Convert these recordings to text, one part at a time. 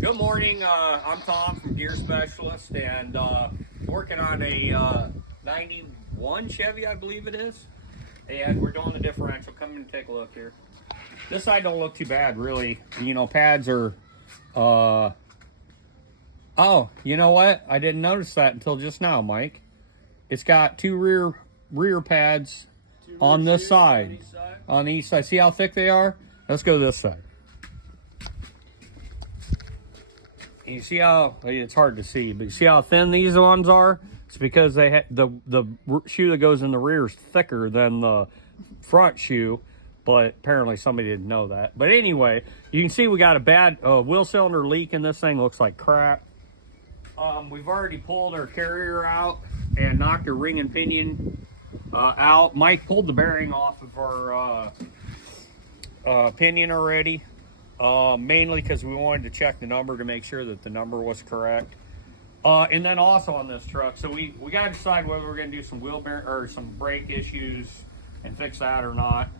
Good morning. I'm Tom from Gear Specialist, and working on a 91 Chevy, I believe it is. And we're doing the differential. Come in and take a look here. This side don't look too bad, really. You know, pads are. Oh, you know what? I didn't notice that until just now, Mike. It's got two rear pads on this side. On the east side. See how thick they are? Let's go this side. And you see how it's hard to see, but you see how thin these ones are? It's because they the shoe that goes in the rear is thicker than the front shoe, but apparently somebody didn't know that. But anyway, you can see we got a bad wheel cylinder leak, and this thing looks like crap. We've already pulled our carrier out and knocked our ring and pinion out. Mike pulled the bearing off of our pinion already. Mainly because we wanted to check the number to make sure that the number was correct. And then also on this truck, so we got to decide whether we're going to do some wheel bearing or some brake issues and fix that or not.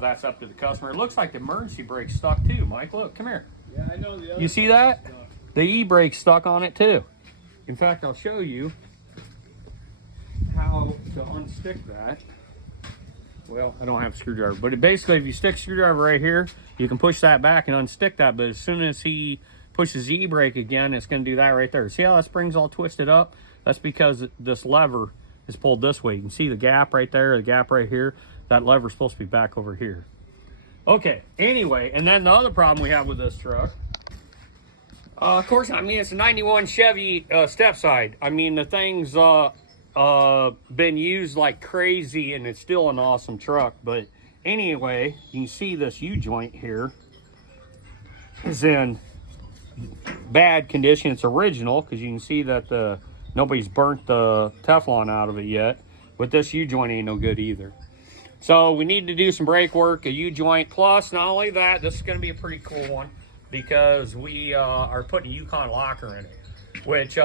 That's up to the customer. It looks like the emergency brake's stuck too, Mike. Look, come here. Yeah, I know the other. You see that? The e-brake's stuck on it too. In fact, I'll show you how to unstick that. Well, I don't have a screwdriver, but basically if you stick a screwdriver right here, you can push that back and unstick that, but as soon as he pushes the e-brake again, it's going to do that right there. See how that spring's all twisted up? That's because this lever is pulled this way. You can see the gap right there, the gap right here. That lever's supposed to be back over here. Okay, anyway, and then the other problem we have with this truck, of course, I mean, it's a 91 Chevy step side. I mean, the thing's been used like crazy, and it's still an awesome truck. But anyway, you can see this U-joint here is in bad condition. It's original because you can see that nobody's burnt the Teflon out of it yet, but this U-joint ain't no good either. So we need to do some brake work, a U-joint. Plus, not only that, this is going to be a pretty cool one because we are putting a Yukon locker in it, which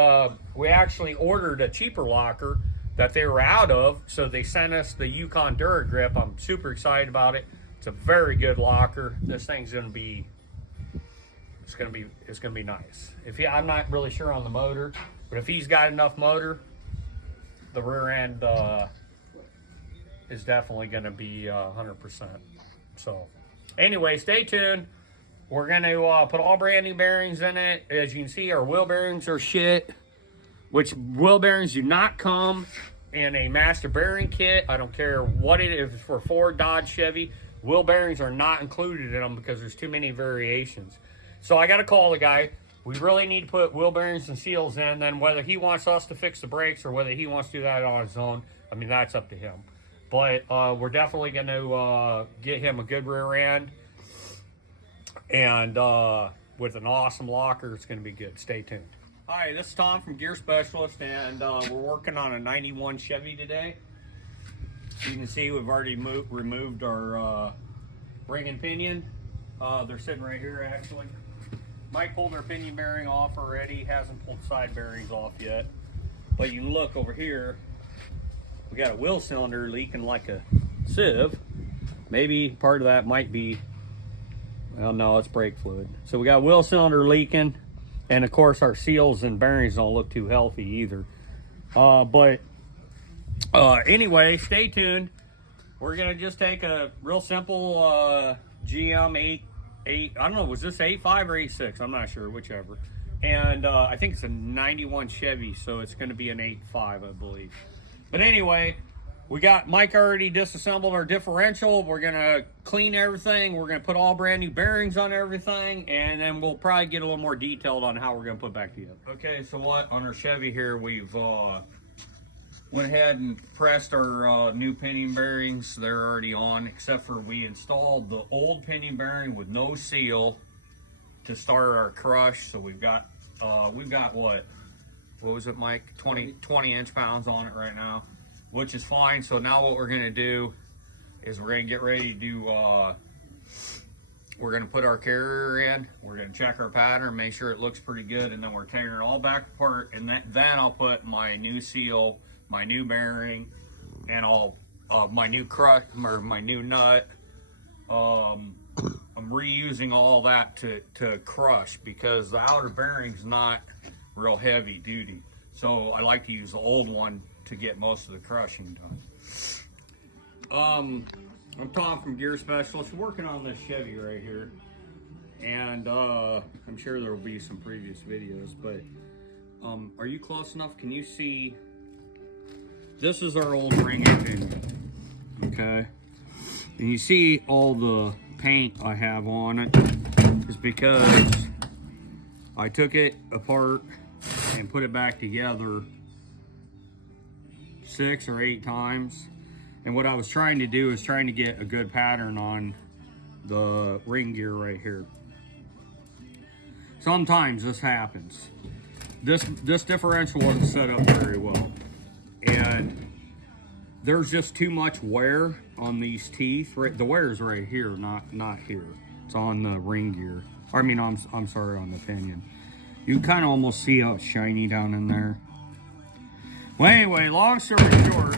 we actually ordered a cheaper locker that they were out of, so they sent us the Yukon DuraGrip. I'm super excited about it. It's a very good locker. This thing's gonna be, it's gonna be nice. I'm not really sure on the motor, but if he's got enough motor, the rear end is definitely gonna be 100%. So anyway, stay tuned. We're going to put all brand new bearings in it. As you can see, our wheel bearings are shit, which wheel bearings do not come in a master bearing kit. I don't care what it is. If it's for Ford, Dodge, Chevy, wheel bearings are not included in them because there's too many variations. So I got to call the guy. We really need to put wheel bearings and seals in. Then whether he wants us to fix the brakes or whether he wants to do that on his own, I mean, that's up to him. But we're definitely going to get him a good rear end. And with an awesome locker, it's going to be good. Stay tuned. Hi, this is Tom from Gear Specialist, and we're working on a 91 Chevy today. You can see we've already removed our ring and pinion. They're sitting right here, actually. Mike pulled our pinion bearing off already. Hasn't pulled side bearings off yet. But you can look over here. We got a wheel cylinder leaking like a sieve. Maybe part of that might be, well, no, it's brake fluid. So we got wheel cylinder leaking, and of course our seals and bearings don't look too healthy either. Anyway, stay tuned. We're gonna just take a real simple GM 8, I don't know, was this 8.5 or 8.6? I'm not sure, whichever. And I think it's a 91 Chevy, so it's gonna be an 8.5, I believe. But anyway, we got Mike already disassembled our differential. We're gonna clean everything. We're gonna put all brand new bearings on everything, and then we'll probably get a little more detailed on how we're gonna put back together. Okay, so what on our Chevy here, we've went ahead and pressed our new pinion bearings. They're already on, except for we installed the old pinion bearing with no seal to start our crush. So we've got what was it, Mike? 20 inch-pounds on it right now, which is fine. So now what we're gonna do is we're gonna get ready to do, we're gonna put our carrier in, we're gonna check our pattern, make sure it looks pretty good, and then we're taking it all back apart, and then I'll put my new seal, my new bearing, and all my new crush, or my new nut, I'm reusing all that to crush, because the outer bearing's not real heavy duty. So I like to use the old one to get most of the crushing done. I'm Tom from Gear Specialist, working on this Chevy right here. And I'm sure there will be some previous videos, but are you close enough? Can you see? This is our old ring engine, okay? And you see all the paint I have on it is because I took it apart and put it back together 6 or 8 times. And what I was trying to do is trying to get a good pattern on the ring gear right here. Sometimes this happens. This differential wasn't set up very well, and there's just too much wear on these teeth. The wear is right here, not here. It's on the ring gear. I mean, I'm sorry, on the pinion. You kind of almost see how it's shiny down in there. Well, anyway, long story short,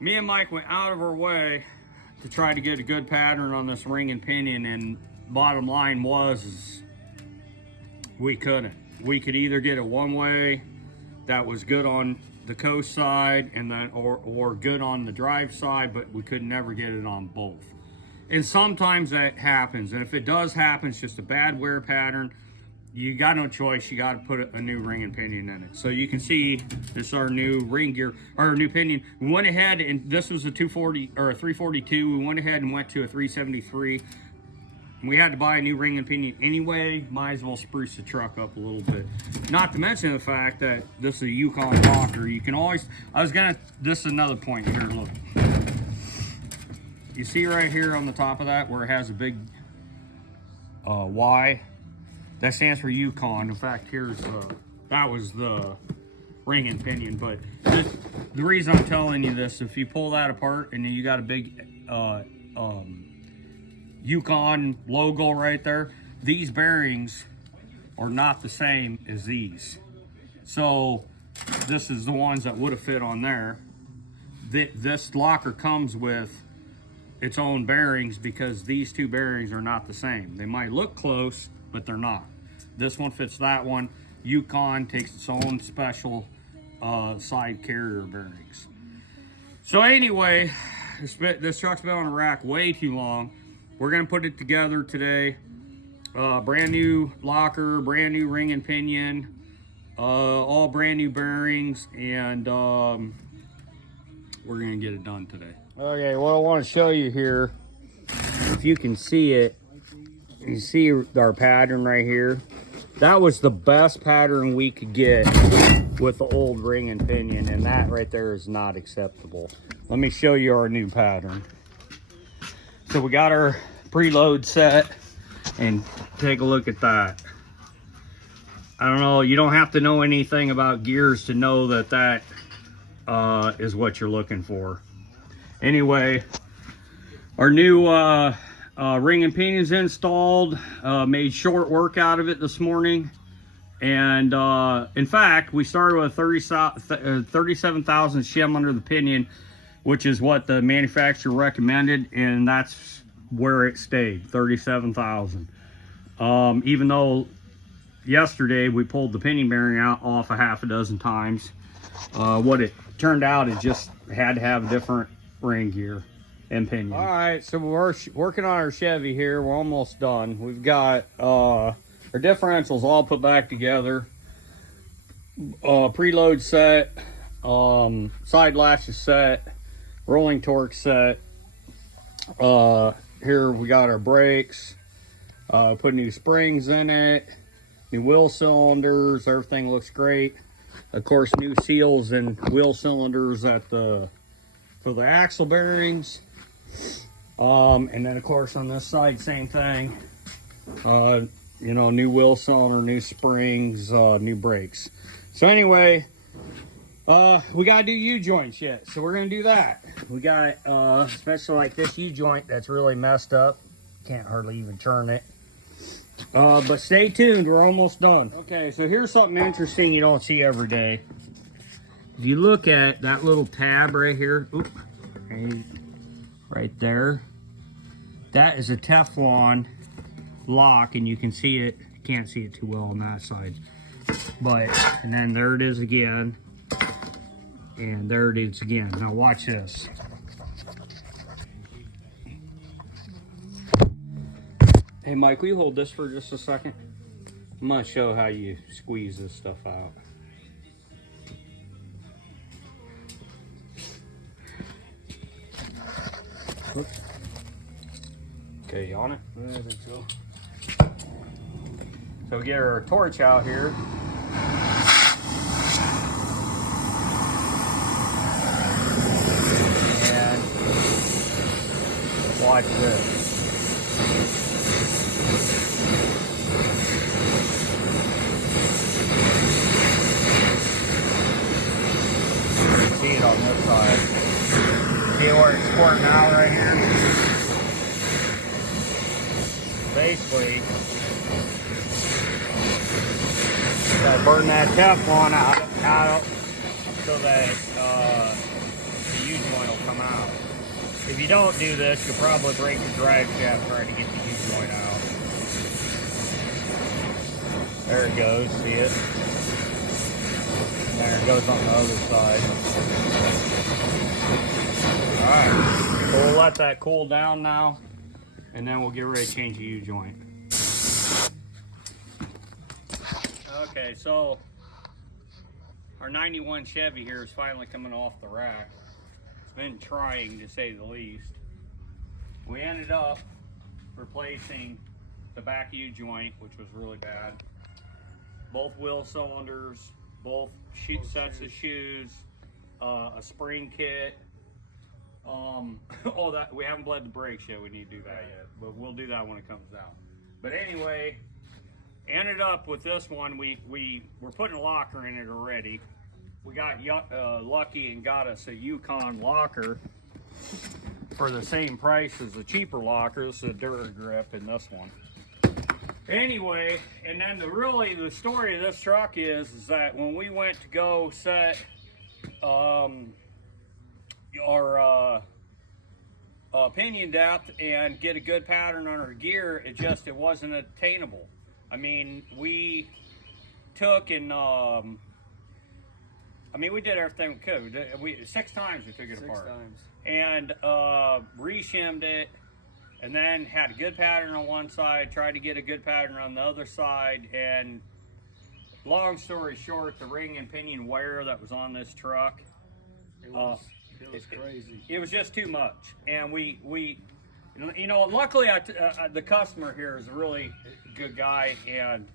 me and Mike went out of our way to try to get a good pattern on this ring and pinion, and bottom line was we couldn't. We could either get it one way that was good on the coast side, and then or good on the drive side, but we could never get it on both. And sometimes that happens, and if it does happen, it's just a bad wear pattern. You got no choice. You got to put a new ring and pinion in it. So you can see this is our new ring gear, our new pinion. We went ahead, and this was a 240 or a 342. We went ahead and went to a 373. We had to buy a new ring and pinion anyway. Might as well spruce the truck up a little bit. Not to mention the fact that this is a Yukon rocker. You can always, this is another point here, look. You see right here on the top of that where it has a big Y? That stands for Yukon. In fact, that was the ring and pinion. But the reason I'm telling you this, if you pull that apart and you got a big Yukon logo right there, these bearings are not the same as these. So this is the ones that would have fit on there. This locker comes with its own bearings because these two bearings are not the same. They might look close, but they're not. This one fits that one. Yukon takes its own special side carrier bearings. So anyway, this truck's been on the rack way too long. We're gonna put it together today. Brand new locker, brand new ring and pinion, all brand new bearings, and we're gonna get it done today. Okay, what I want to show you here, if you can see it, you see our pattern right here. That was the best pattern we could get with the old ring and pinion, and that right there is not acceptable. Let me show you our new pattern. So we got our preload set, and take a look at that. I don't know, you don't have to know anything about gears to know that is what you're looking for. Anyway, our new ring and pinion's installed. Made short work out of it this morning, and in fact we started with 37,000 shim under the pinion, which is what the manufacturer recommended, and that's where it stayed, 37,000. Even though yesterday we pulled the pinion bearing out off a half a dozen times, what it turned out, it just had to have a different ring gear and pinion. All right, so we're working on our Chevy here. We're almost done. We've got our differentials all put back together, preload set, side latches set, rolling torque set. Here we got our brakes, put new springs in it, new wheel cylinders, everything looks great. Of course, new seals and wheel cylinders for the axle bearings. And then of course on this side, same thing. You know, new wheel cylinder, new springs, new brakes. So anyway, we gotta do U-joints yet, so we're gonna do that. We got especially like this U-joint that's really messed up. Can't hardly even turn it. But stay tuned, we're almost done. Okay, so here's something interesting you don't see every day. If you look at that little tab right here, right there, That is a Teflon lock, and you can see it. You can't see it too well on that side. But, and then there it is again. And there it is again. Now watch this. Hey Mike, will you hold this for just a second? I'm gonna show how you squeeze this stuff out. Okay, you on it? I think so. So we get our torch out here. And watch this. See it on this side. See where it's squirting out right here? Basically, gotta burn that Teflon out so that the U-joint will come out. If you don't do this, you'll probably break your drive shaft trying to get the U-joint out. There it goes, see it? There it goes on the other side. Alright, so we'll let that cool down now, and then we'll get ready to change the U-joint. Okay, so our 91 Chevy here is finally coming off the rack. It's been trying, to say the least. We ended up replacing the back U-joint, which was really bad. Both wheel cylinders, both sets of shoes, a spring kit. All that, we haven't bled the brakes yet. We need to do that yet, but we'll do that when it comes down. But anyway, ended up with this one. We're putting a locker in it already. We got lucky and got us a Yukon locker for the same price as the cheaper locker. This is a Duragrip in this one. Anyway, and then the story of this truck is that when we went to go set our pinion depth and get a good pattern on our gear, it wasn't attainable. I mean, we took and we did everything we could. 6 times we took it apart. 6 times. And re-shimmed it, and then had a good pattern on one side, tried to get a good pattern on the other side, and long story short, the ring and pinion wear that was on this truck, It was crazy. it was just too much. And we luckily the customer here is a really good guy, and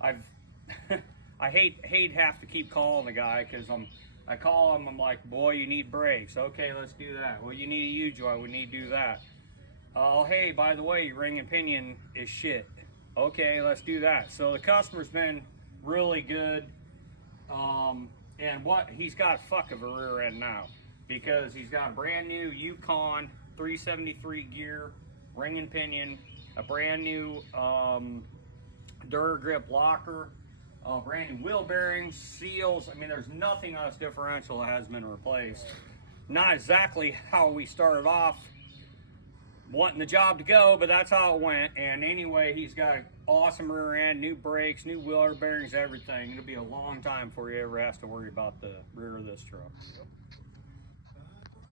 I hate have to keep calling the guy, because I call him, I'm like, boy, you need brakes. Okay, let's do that. Well, you need a U-joint. We need to do that. Oh, hey, by the way, your ring and pinion is shit. Okay, let's do that. So the customer's been really good. And he's got a fuck of a rear end now, because he's got a brand new Yukon 373 gear, ring and pinion, a brand new Duragrip locker, brand new wheel bearings, seals. I mean, there's nothing on this differential that has been replaced. Not exactly how we started off wanting the job to go, but that's how it went. And anyway, he's got an awesome rear end, new brakes, new wheel bearings, everything. It'll be a long time before he ever has to worry about the rear of this truck. Yep.